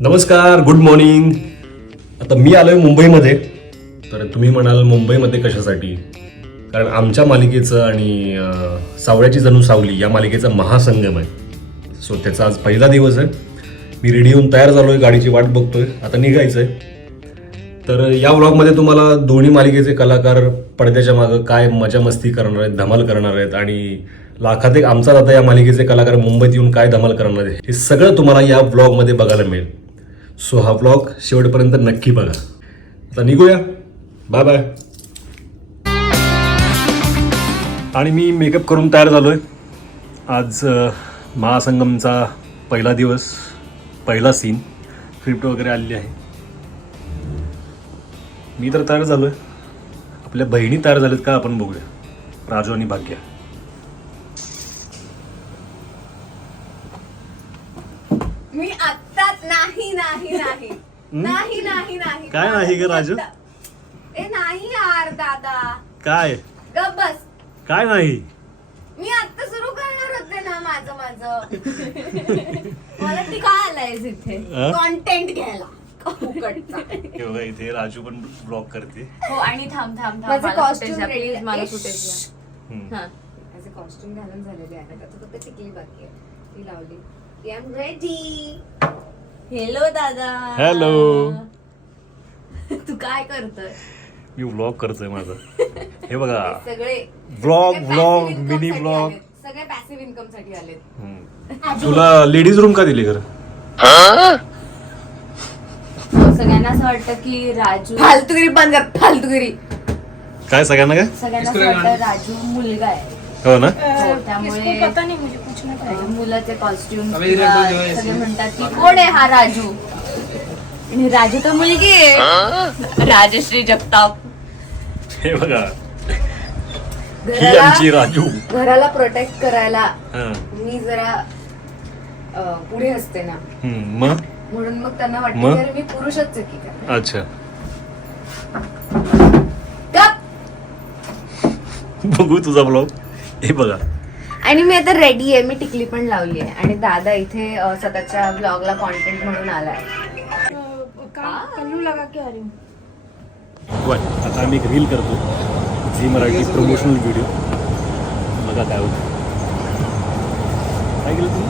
नमस्कार, good morning. आता मी आलोय मुंबईमध्ये. तर तुम्ही म्हणाल मुंबईमध्ये कशासाठी? कारण आमच्या मालिकेचं आणि सावळ्याची जणू सावली या मालिकेचा महासंगम आहे. सो त्याचा आज पहिला दिवस आहे. मी रेडी होऊन तयार झालोय, गाडीची वाट बघतोय, आता निघायचंय. तर या व्लॉगमध्ये तुम्हाला दोन्ही मालिकेचे कलाकार पडद्याच्या मागं काय मजा मस्ती करणार आहेत, धमाल करणार आहेत आणि लाखात एक आमचा दादा या मालिकेचे कलाकार मुंबईत येऊन काय धमाल करणार आहेत हे सगळं तुम्हाला या व्लॉगमध्ये बघायला मिळेल. सो हा व्लॉग शेवटपर्यंत नक्की बघा. आता निघूया, बाय बाय. आणि मी मेकअप करून तयार झालोय. आज महासंगमचा पहिला दिवस, पहिला सीन, स्क्रिप्ट वगैरे आलेली आहे. मी तर तयार झालोय. आपल्या बहिणी तयार झाल्यात का आपण बघूया. राजू आणि भाग्य. मी आत्ताच नाही नाही नाही नाही नाही नाही काय नाही ग राजू? ए नाही यार दादा, काय गप बस. काय नाही? मी आत्ता सुरू करणार होते ना माझं मला ती का आलायस इथे कॉन्टेंट घ्यायला फुकटचा. बघा इथे राजू पण ब्लॉग करते. हो आणि थांब थांब थांब, माझं मला costume footage द्या, ready please, मला आहे. footage द्या. हा. माझे कॉस्ट्युम घालून झालेले आहे. आता फक्त टिकली बाकी आहे, ती लावली. ती आय एम रेडी. हेलो दादा. हॅलो. तू काय करतोय? मी व्लॉग करतोय माझा. हे बघा, सगळे व्लॉग सगळे व्लॉग passive income मिनी साठी व्लॉग. आलेत. सगळे पॅसिव्ह इन्कम साठी आलेत. तुला लेडीज रूम का दिली खरं? सगळ्यांना असं वाटतं की राजू फालतुगिरी बंद कर, फालतुगिरी. काय सगळ्यांना काय? सगळ्यांना असं वाटतं राजू मुलगा आहे. हो ना. हो, त्यामुळे मुलाचे कॉस्ट्युम सगळे म्हणतात की कोण आहे हा राजू? आणि राजू तर मुलगी आहे, राजश्री जगताप. हे बघा, ही घराला आमची राजू. घराला प्रोटेक्ट करायला हा. मी जरा पुढे असते ना, मग म्हणून मग त्यांना मग? वाटतं की अरे मी पुरुषच आहे की काय. अच्छा, गप. बघू तुझा ब्लॉग. हे बघा, आणि मी आता रेडी आहे, मी टिकली पण लावली आहे. आणि दादा इथे स्वतःच्या ब्लॉगला कॉन्टेंट म्हणून आलाय. कल्लू लगा के आ रही हूँ. बर आता आम्ही एक रील करतो, झी मराठी प्रमोशनल व्हिडिओ. बघा काय होतं. काय केलं तुम्ही?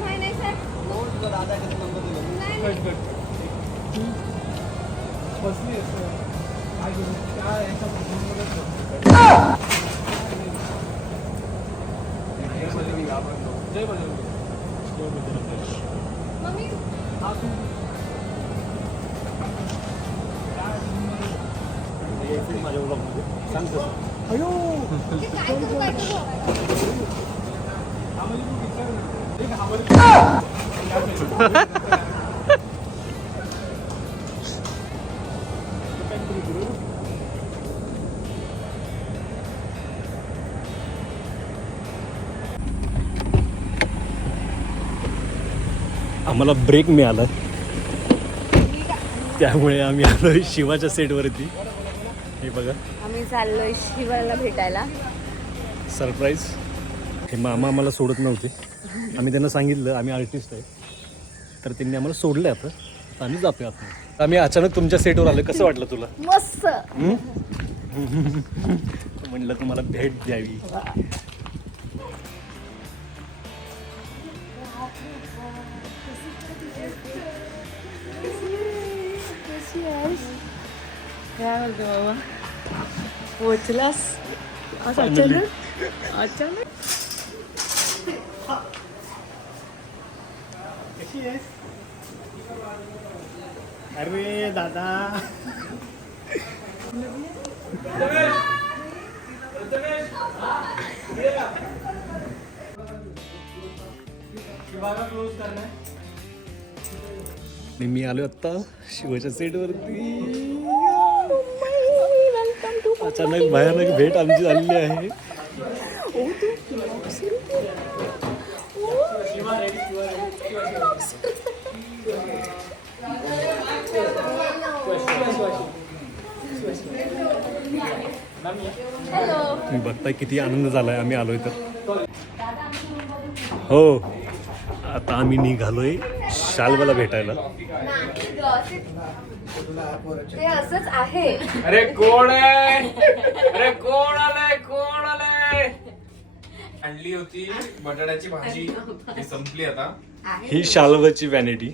नाही नाही सर. नाही, नाही. मम्मी माझ्या ब्लॉगमध्ये सांगतो. हे काय करू काय करू? आम्हाला ब्रेक मिळाला, त्यामुळे आम्ही आलोय शिवाच्या सेटवरती. हे बघा, आम्ही चाललोय शिवाला भेटायला. सरप्राईज. हे मामा आम्हाला सोडत नव्हते. आम्ही त्यांना सांगितलं आम्ही आर्टिस्ट आहे, तर त्यांनी आम्हाला सोडलं. आता आम्ही जातोय. आता आम्ही अचानक तुमच्या सेटवर आलो. कसं वाटलं तुला? मस्त. म्हणलं तुम्हाला भेट द्यावी. काय बोलतो बाबा? पोचलास अचानक? अचानक अरे दादा, मी आलो आता शिवाच्या सेटवरती. अचानक भयानक भेट आमची झालेली आहे. तुम्ही बघताय किती आनंद झालाय आम्ही आलोय तर. हो आता आम्ही निघालोय शाल्वाला भेटायला. ते असंच आहे. अरे कोण आहे? अरे कोण आलंय? कोण आलंय? आणली होती बटाट्याची भाजी, ती संपली आता. ही शाल्वाची व्हॅनिटी.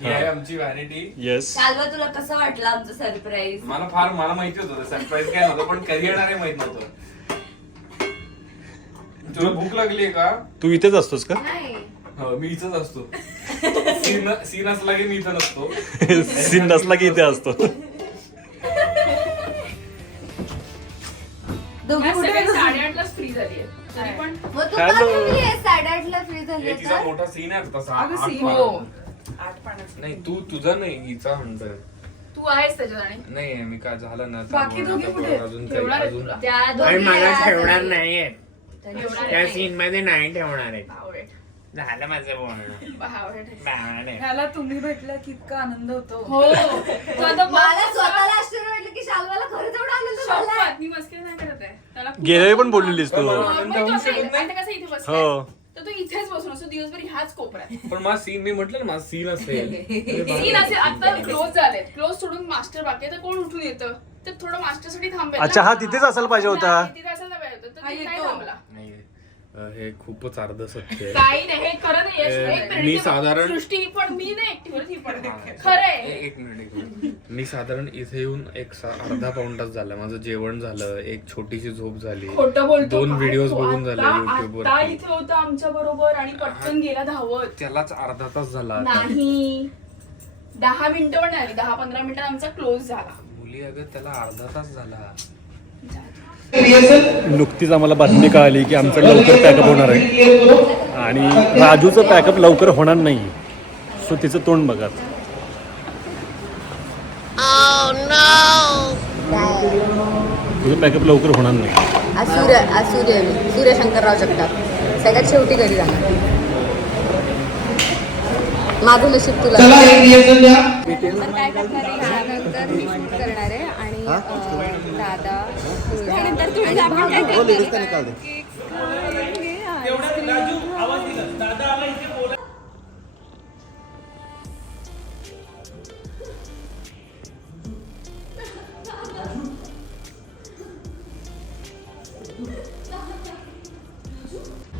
ही आहे आमची व्हॅनिटी. येस. शाल्वा, तुला कसं वाटलं आमचं सरप्राईज? मला माहिती होतं सरप्राईज काय नव्हतं, पण कधी येणार आहे माहित नव्हतं. तुला भूक लागली का? तू इथेच असतोस का? नाही. हो, मी इथंच असतो. सीन असला की मी इथं नसतो. सीन नसला की इथे असतो. दोघी कुठे आहेत? 8:30लाच फ्री झाली आहे तरी पण मग तू का थांबलीये? 8:30ला फ्री झाली हे तिचा तर? मोठा सीन आहे तसा. अगं आठ सीन पानाचा. हो 8 पाण्याचं. नाही तू तुझा नाही, हिचा म्हणतोय. तू आहेस त्याच्यात आणि नाही मी काय झालं ना बाकी त्यामुळे दोघी आता कुठे? अजून ठेवणार काही आहे तुला? त्या आणि दोघी मला आहेत. ठेवणार नाहीये. ठेवणार त्या आहे. सीन मध्ये नाही ठेवणार आहे. बावळट. झालं माझं बोलणं. बावळट आहे. बावळट आहे. ह्याला तुम्ही भेटला की इतका आनंद होतो. हो. तो आता मला स्वतःला आश्चर्य वाटलं की शाल्वाला खरंच एवढा आनंद झाला. शपथ, मी मस्करी नाही करत आहे. त्याला खूप गेल्यावेळी पण बोललेलीस तू. Normal तो असं येईल. आता कसं इथे बसलाय? हो. तर तो इथेच बसून असतो दिवसभर ह्याच कोपऱ्यात. पण माझा सीन मी म्हटलं ना माझा सीन असेल. सीन असे आता क्लोज झालेत. क्लोज सोडून मास्टर बाकी आहे, तर कोण उठून येतं? तर थोडं मास्टरसाठी थांबेल ना. अच्छा, हा तिथेच असायला पाहिजे होता. नाही, तिथे असायला पाहिजे होतं. तर ते नाही थांबला. नाही, हे खूपच अर्ध सत्य आहे. काही नाही, हे खरं नाही. एक मिनिट, मी हे साधारण- सृष्टी पण मी नाही एकटी बोलत, ही पण हा, खरं आहे. एक मिनिट. मी साधारण इथे येऊन अर्धा पाऊण तास झाला. माझं जेवण झालं, एक छोटीशी झोप झाली, खोटं बोलतो. 2 काय व्हिडिओज तो बघून झाले आता युट्यूब आता वर. इथे होता आमच्या बरोबर आणि पटकन गेला धावत. त्यालाच अर्धा तास झाला आता. नाही 10 मिनिटं पण नाही, 10-15 मिनिटात आमचा क्लोज झाला. मुली अगं त्याला अर्धा तास झाला. नुकतीच आम्हाला बातमी कळाली की आमचं लवकर पॅकअप होणार आहे आणि राजूचं पॅकअप लवकर होणार नाही. सो तिचं तोंड बघा. तुझं पॅकअप लवकर होणार नाही. सूर्य मी सूर्य शंकरराव जगताप सगळ्यात शेवटी घरी जाणार. माझं नशीब तुला. तर काय करणार आहे? त्यानंतर मी शूट करणार आहे आणि दादा त्यानंतर तुम्ही आपण काय करणार?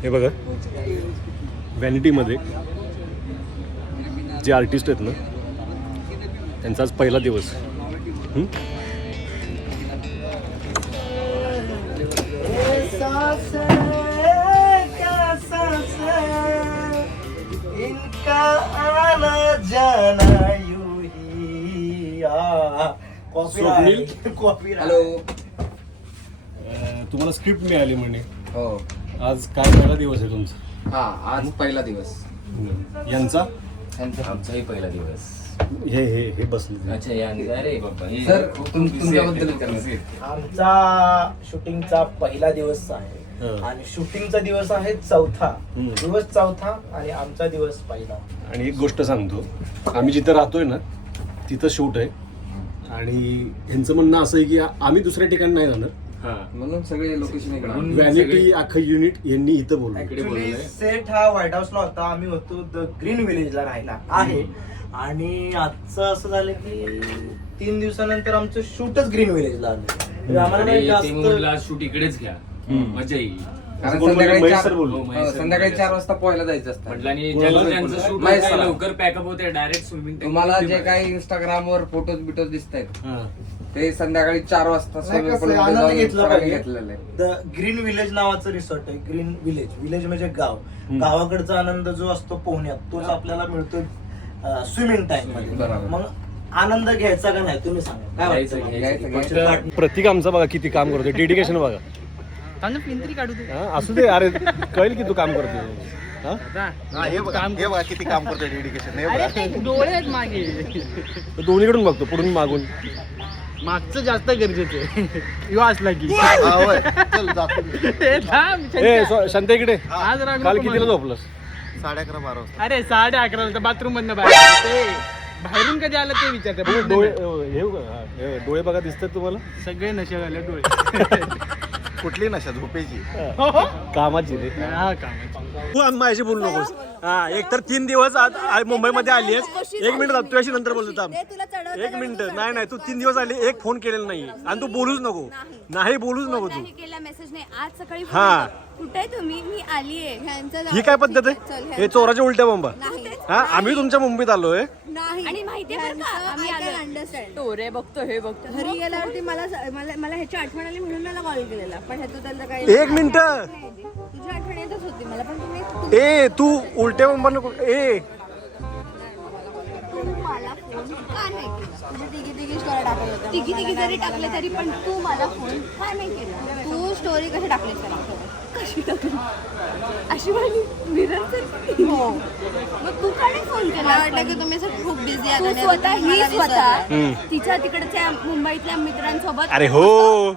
हे बघा व्हॅनिटीमध्ये जे आर्टिस्ट आहेत ना त्यांचा आज पहिला दिवस. हॅलो. तुम्हाला स्क्रिप्ट मिळाली म्हणे. हो. आज काय पहिला दिवस आहे तुमचा? हा आज पहिला दिवस. यांचा आमचाही पहिला दिवस. हे हे हे बसले. अच्छा अरे बाबा सर तुमच्याबद्दल आमचा शूटिंगचा पहिला दिवस आहे आणि शूटिंगचा दिवस आहे चौथा आणि आमचा दिवस पहिला. आणि एक गोष्ट सांगतो, आम्ही जिथं राहतोय ना तिथं शूट आहे आणि ह्यांचं म्हणणं असं आहे की आम्ही दुसऱ्या ठिकाणी नाही जाणार. म्हणून सगळे लोकेशन व्हॅनिटी अख्खं युनिट यांनी इथं बोलवलं. ऍक्च्युली सेट हा व्हाईट हाऊसला होता. आम्ही होतो द ग्रीन विलेजला राहायला आहे आणि आजचं असं झालं की 3 दिवसानंतर आमचं शूटच ग्रीन विलेजला आलं. आम्हाला काही जास्त शूट इकडेच घ्या, मजा येईल. कारण कोण बोलले? महेश सर संध्याकाळी बोलले. संध्याकाळी 4 वाजता पोहायला जायचं असतं. म्हटलं आणि कोणाला- त्यांचं शूट महेश सर. लवकर पॅकअप होते, डायरेक्ट स्विमिंग. तुम्हाला जे काही इंस्टाग्राम वर फोटोज बिटोज दिसत आहेत हां. ते संध्याकाळी 4 वाजता नाही swimming कसं pool आहे, मध्ये आनंद जाऊन घेतला सरांनी पाहिजे. घेतलेलं आहे. द ग्रीन विलेज नावाचं रिसॉर्ट आहे. ग्रीन विलेज म्हणजे गाव. गावाकडचा आनंद जो असतो पोहण्यात तोच आपल्याला मिळतो स्विमिंग टाइम मध्ये. बरोबर. मग आनंद घ्यायचा का नाही तुम्ही सांगा काय वाटतं? घ्यायचं. प्रतीक आमचा बघा किती काम करतोय, डेडिकेशन बघा. हां, असू दे अरे, कळेल की तू काम करतोय. किती काम करतोय डेडिकेशन. दोन्हीकडून बघतो, पुढून मागून. मागचं जास्त गरजेचं आहे. यो असला की शांत इकडे. आज काल कितीला झोपलंस? 11:30 12 वाजता. अरे 11:30 तर बाथरूम मधनं बाहेर ते बाहेरून कधी आलं ते विचारते. डोळे हे डोळे बघा दिसतात तुम्हाला? सगळे नशे झाले डोळे. कुठली नशा झोपेची कामाची रे हा कामाची. तू माझ्याशी बोलू नकोस. हा एक तर 3 दिवस मुंबईमध्ये आली आहेस. 1 मिनिट तुझ्याशी नंतर बोलतो थांब. 1 मिनिट. नाही तू 3 दिवस आली, एक फोन केलेला नाही आणि तू बोलूच नको. नाही बोलूच नको तू. केला मेसेज नाही आज सकाळी हा कुठे आहे तुम्ही? मी आलीये. ही काय पद्धत आहे? हे चोराच्या उलट्या बॉम्बा. हा आम्ही तुमच्या मुंबईत आलोय. आणि माहितीये बरं का आम्ही अंडरस्टँड रे बघतो हे बघतो घरी गेल्यावरती मला ह्याची आठवण आली म्हणून मला कॉल केलेला पण ह्याचं त्यांचं काही 1 मिनिट. तुझी आठवण येतच होती मला पण तुम्ही ए तू उलट्या बॉम्बा नको. ए तू मला फोन का नाही केला? तुझी तिघी स्टोरी टाकत होत्या. तिघी जरी टाकले तरी पण तू मला फोन का नाही केला? तू स्टोरी कशी टाकलीस त्याला? कशी टाकली? अशी माझी मिरर हो मग तू का नाही फोन केला? मला वाटलं की तुम्ही सगळे खूप बिझी आहात तू आणि स्वतः आता ही तुम्ही मला स्वतः विसरलात. तिच्या तिकडच्या मुंबईतल्या मित्रांसोबत अरे हो.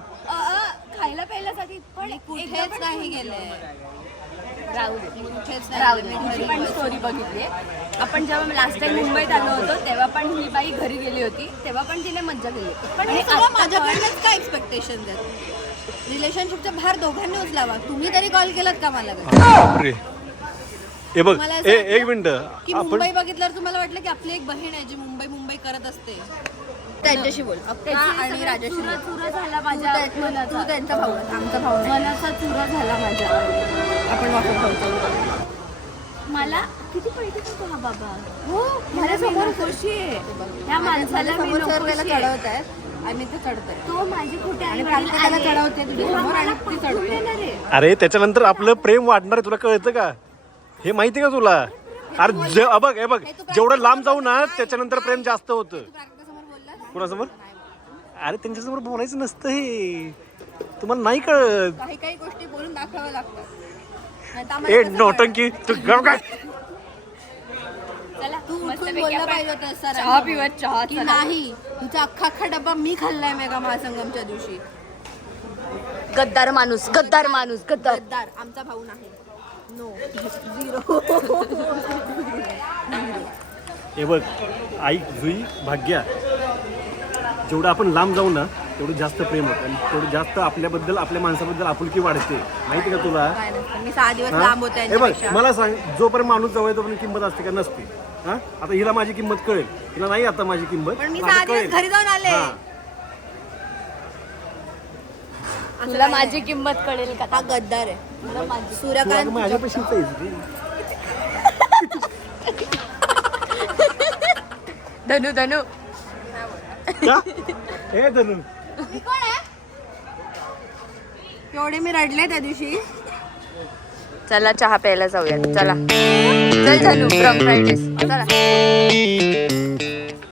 खायला प्यायलासाठी पण कुठेच नाही गेले. राहू दे कुठेच राहू नाही दे. गेले. तुझी पण स्टोरी बघितली. आपण जेव्हा लास्ट टाइम मुंबईत आलो होतो तेव्हा पण ही बाई घरी गेली होती तेव्हा पण तिने मज्जा केली. पण आणि हे सगळं आता माझ्याकडनंच काय एक्सपेक्टेशन आहेत? रिलेशनशिपचा भार दोघांनी उचलावा. तुम्ही तरी कॉल केलात का मला कधी? बापरे. हे बघ मला ए असं 1 मिनिट. की मुंबई बघितल्यावर तुम्हाला वाटलं की आपली एक बहीण आहे जी मुंबई करत असते. त्यांच्याशी बोल. त्याची आणि सगळं राजाशी बोल. चुरा झाला माझ्या तू मनाचा. त्यांचा भाऊ आहेस, आमचा भाऊ नाही. मनाचा चुरा झाला माझ्या. आपण वापस ठेवतो. मला किती पळते का हा बाबा? हो मला समोर खुशी आहे. त्या माणसाला मी समोर सर त्याला नकोशी आहे. चढवत आहेत आणि ते चढतंय तो माझे कुठे आणि प्रत्येकाला चढवते तुझ्या समोर आणि ती चढते. अरे त्याच्यानंतर आपलं प्रेम वाढणार आहे. तुला कळतं का? हे माहिती का तुला? अरे बघ हे बघ जेवढं लांब जाऊ ना त्याच्यानंतर प्रेम जास्त होतं. समोर बोलला कुणासमोर? अरे त्यांच्यासमोर बोलायचं नसतं. हे तुम्हाला नाही कळत. काही गोष्टी बोलून दाखवाव्या लागतात. नाहीतर ए आम्हाला कसं नौटंकी तू गप काय? चला तू मस्तपैकी उठून बोलला आपण पाहिजे होतं सर चहा पिवत चहा की नाही तुझा अख्खा डब्बा मी खाल्लाय मेगा महासंगमच्या दिवशी. गद्दार माणूस गद्दार गद्दार आमचा भाऊ नाही. नो 0. हे बघ ऐक जुई भाग्या जेवढं आपण लांब जाऊ ना तेवढं जास्त प्रेम होतं आणि तेवढं जास्त आपल्याबद्दल आपल्या माणसाबद्दल आपुलकी वाढते. माहिती का तुला? काय नसतं. मी 6 दिवस हा? लांब होते हे बघ यांच्यापेक्षा. मला सांग जोपर्यंत माणूस जवळ तोपर्यंत किंमत असते का? नसते. हा आता हिला माझी किंमत कळेल. हिला नाही आता माझी किंमत. पण मी आता 6 दिवस कळेल. घरी जाऊन आले. हा. तुला माझी किंमत कळेल का? हा गद्दार आहे. तुला माझी तू सूर्यकांत अगं माझ्यापाशीच आहेस रे. धनु धनु का? हे धनु एवढे मी रडले त्या दिवशी. चला चहा प्यायला जाऊया. चला चल धनु फ्रॉम फ्रायडेज चला.